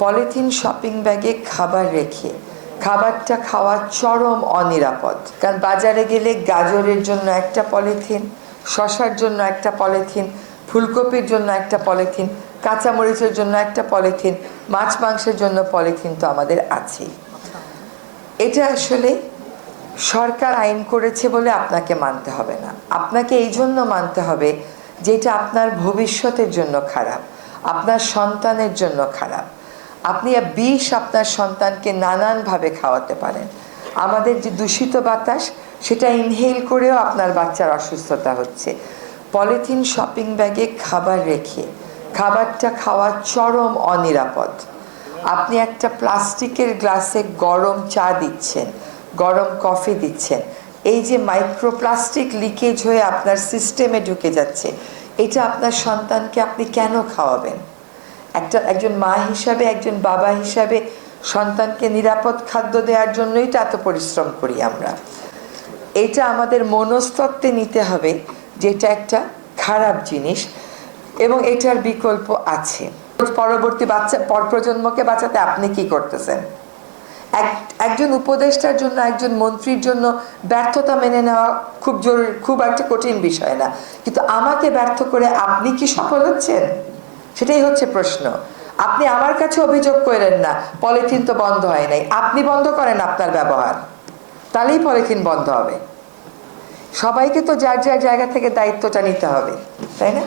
Polythene shopping ব্যাগে খাবার রেখে, খাবারটা খাওয়া চরম অনিরাপদ। কারণ বাজারে গেলে গাজরের জন্য একটা পলিথিন, শশার জন্য একটা পলিথিন, ফুলকপির জন্য একটা পলিথিন, কাঁচামরিচের জন্য একটা পলিথিন, মাছ মাংসের জন্য পলিথিন তো আমাদের আছেই। এটা আসলে সরকার আইন করেছে বলে আপনাকে মানতে হবে না। আপনাকে এই জন্য মানতে হবে যেটা আপনার ভবিষ্যতের জন্য খারাপ, আপনার সন্তানের জন্য খারাপ। আপনি বিষ আপনার সন্তানকে নানানভাবে খাওয়াতে পারেন। আমাদের যে দূষিত বাতাস, সেটা ইনহেল করেও আপনার বাচ্চার অসুস্থতা হচ্ছে। পলিথিন শপিং ব্যাগে খাবার রেখে, খাবারটা খাওয়া চরম অনিরাপদ। আপনি একটা প্লাস্টিকের গ্লাসে গরম চা দিচ্ছেন, গরম কফি দিচ্ছেন। এই যে মাইক্রোপ্লাস্টিক লিকেজ হয়ে আপনার সিস্টেমে ঢুকে যাচ্ছে, এটা আপনার সন্তানকে আপনি কেন খাওয়াবেন? একটা, একজন মা হিসাবে, একজন বাবা হিসাবে সন্তানকে নিরাপদ খাদ্য দেওয়ার জন্যই তো এত পরিশ্রম করি আমরা। এটা আমাদের মনস্তত্ত্বে নিতে হবে যেটা একটা খারাপ জিনিস এবং এটার বিকল্প আছে। পরবর্তী বাচ্চা পর প্রজন্মকে বাঁচাতে আপনি কি করতেছেন? এক- একজন উপদেষ্টার জন্য, একজন মন্ত্রীর জন্য ব্যর্থতা মেনে নেওয়া খুব জরুরি, খুব একটা কঠিন বিষয় না। কিন্তু আমাকে ব্যর্থ করে আপনি কি সফল হচ্ছেন? সেটাই হচ্ছে প্রশ্ন। আপনি আমার কাছে অভিযোগ করেন না, পলিথিন তো বন্ধ হয় নাই। আপনি বন্ধ করেন আপনার ব্যবহার। তাহলেই পলিথিন বন্ধ হবে। সবাইকে তো যার যার জায়গা থেকে দায়িত্বটা নিতে হবে, তাই না?